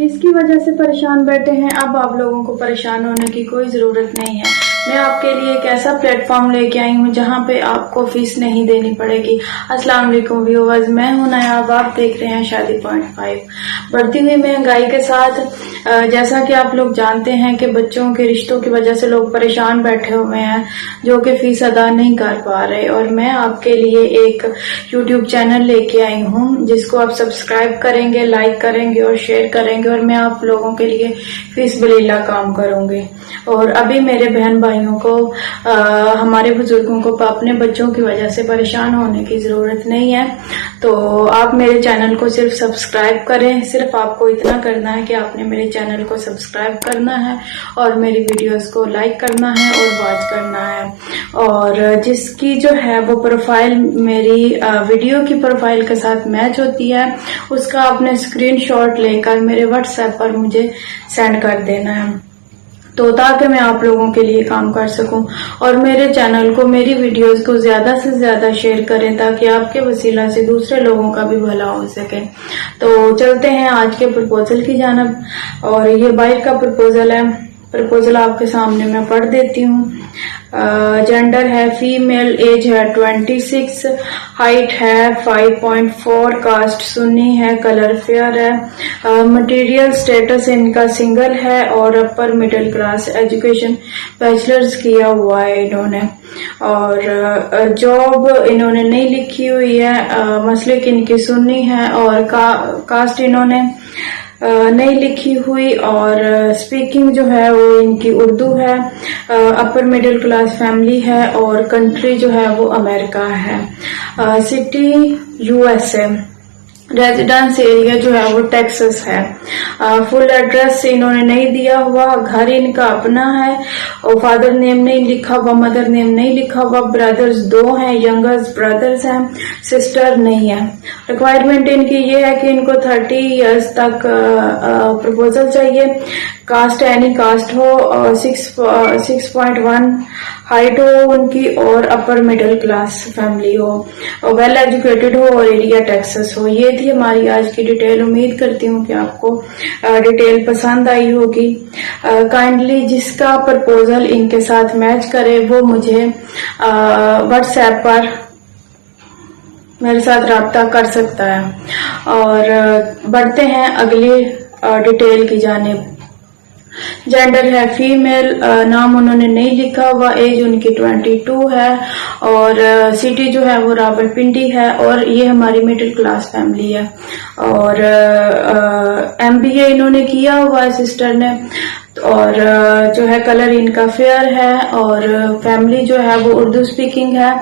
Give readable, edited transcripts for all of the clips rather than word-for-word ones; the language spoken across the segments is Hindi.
फीस की वजह से परेशान बैठे हैं। अब आप लोगों को परेशान होने की कोई ज़रूरत नहीं है। मैं आपके लिए एक ऐसा प्लेटफॉर्म लेके आई हूँ जहाँ पे आपको फीस नहीं देनी पड़ेगी। अस्सलाम वालेकुम व्यूअर्स, मैं हूँ नायाब, आप देख रहे हैं शादी पॉइंट 5। बढ़ती हुई महंगाई के साथ जैसा कि आप लोग जानते हैं कि बच्चों के रिश्तों की वजह से लोग परेशान बैठे हुए हैं जो कि फीस अदा नहीं कर पा रहे, और मैं आपके लिए एक यूट्यूब चैनल लेके आई हूँ जिसको आप सब्सक्राइब करेंगे, लाइक करेंगे और शेयर करेंगे, और मैं आप लोगों के लिए फीस बिलिल्लाह काम करूंगी। और अभी मेरे बहन भाइयों को हमारे बुजुर्गों को अपने बच्चों की वजह से परेशान होने की जरूरत नहीं है। तो आप मेरे चैनल को सिर्फ सब्सक्राइब करें। सिर्फ आपको इतना करना है कि आपने मेरे चैनल को सब्सक्राइब करना है और मेरी वीडियोस को लाइक करना है और वॉच करना है। और जिसकी जो है वो प्रोफाइल मेरी वीडियो की प्रोफाइल के साथ मैच होती है उसका आपने स्क्रीनशॉट लेकर मेरे व्हाट्सएप पर मुझे सेंड कर देना है, तो ताकि मैं आप लोगों के लिए काम कर सकूं। और मेरे चैनल को, मेरी वीडियोस को ज्यादा से ज्यादा शेयर करें ताकि आपके वसीला से दूसरे लोगों का भी भला हो सके। तो चलते हैं आज के प्रपोजल की जानब, और ये बाइक का प्रपोजल है। प्रपोजल आपके सामने मैं पढ़ देती हूँ। जेंडर है फीमेल, एज है 26, हाइट है 5.4, कास्ट सुन्नी है, कलर फेयर है, मटेरियल स्टेटस इनका सिंगल है और upper middle class, education bachelors किया हुआ है इन्होंने, और जॉब इन्होंने नहीं लिखी हुई है, मसलिक इनकी सुन्नी है, और कास्ट इन्होंने नहीं लिखी हुई, और स्पीकिंग जो है वो इनकी उर्दू है, अपर मिडिल क्लास फैमिली है, और कंट्री जो है वो अमेरिका है, सिटी यूएसए, रेजिडेंस एरिया जो है वो टेक्सास है। फुल एड्रेस इन्होंने नहीं दिया हुआ, घर इनका अपना है, और फादर नेम नहीं लिखा हुआ, मदर नेम नहीं लिखा हुआ, ब्रदर्स 2 हैं, यंगर्स ब्रदर्स हैं, सिस्टर नहीं है। रिक्वायरमेंट इनकी ये है कि इनको 30 इयर्स तक प्रपोजल चाहिए, कास्ट एनी कास्ट हो, 6.1 हाइट हो उनकी, और अपर मिडिल क्लास फैमिली हो, और वेल एजुकेटेड हो, और एरिया टेक्सास हो। ये थी हमारी आज की डिटेल। उम्मीद करती हूँ कि आपको डिटेल पसंद आई होगी। काइंडली जिसका प्रपोजल इनके साथ मैच करे वो मुझे व्हाट्सएप पर मेरे साथ राब्ता कर सकता है। और बढ़ते हैं अगली डिटेल की जानिब। जेंडर है फीमेल, नाम उन्होंने नहीं लिखा हुआ, एज उनकी 22 है, और सिटी जो है वो रावलपिंडी है, और ये हमारी मिडिल क्लास फैमिली है, और MBA इन्होंने किया हुआ है सिस्टर ने, और जो है कलर इनका फेयर है, और फैमिली जो है वो उर्दू स्पीकिंग है,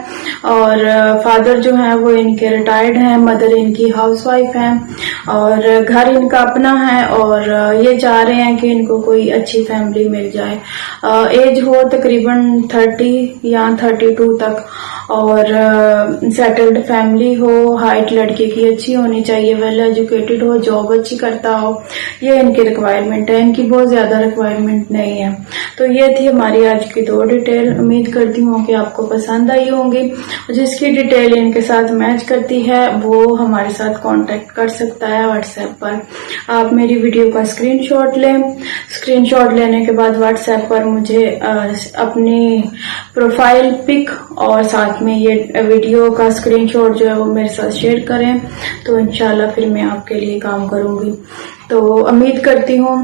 और फादर जो है वो इनके रिटायर्ड हैं, मदर इनकी हाउसवाइफ है, और घर इनका अपना है, और ये चाह रहे हैं कि इनको कोई अच्छी फैमिली मिल जाए। एज हो तकरीबन 30 या 32 तक, और सेटल्ड फैमिली हो, हाइट लड़के की अच्छी होनी चाहिए, वेल एजुकेटेड हो, जॉब अच्छी करता हो। ये इनकी रिक्वायरमेंट है, इनकी बहुत ज्यादा रिक्वायरमेंट नहीं है। तो ये थी हमारी आज की 2 डिटेल। उम्मीद करती हूँ कि आपको पसंद आई होंगी। जिसकी डिटेल इनके साथ मैच करती है वो हमारे साथ कांटेक्ट कर सकता है व्हाट्सएप पर। आप मेरी वीडियो का स्क्रीनशॉट लें। स्क्रीनशॉट लेने के बाद व्हाट्सएप पर मुझे अपनी प्रोफाइल पिक और साथ में ये वीडियो का स्क्रीनशॉट जो है वो मेरे साथ शेयर करें, तो इंशाल्लाह फिर मैं आपके लिए काम करूंगी। तो उम्मीद करती हूँ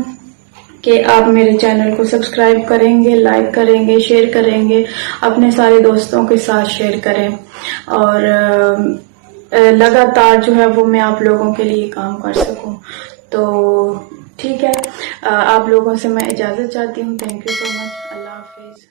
कि आप मेरे चैनल को सब्सक्राइब करेंगे, लाइक करेंगे, शेयर करेंगे, अपने सारे दोस्तों के साथ शेयर करें, और लगातार जो है वो मैं आप लोगों के लिए काम कर सकूं। तो ठीक है, आप लोगों से मैं इजाजत चाहती हूँ। Thank you so much. Allah Hafiz.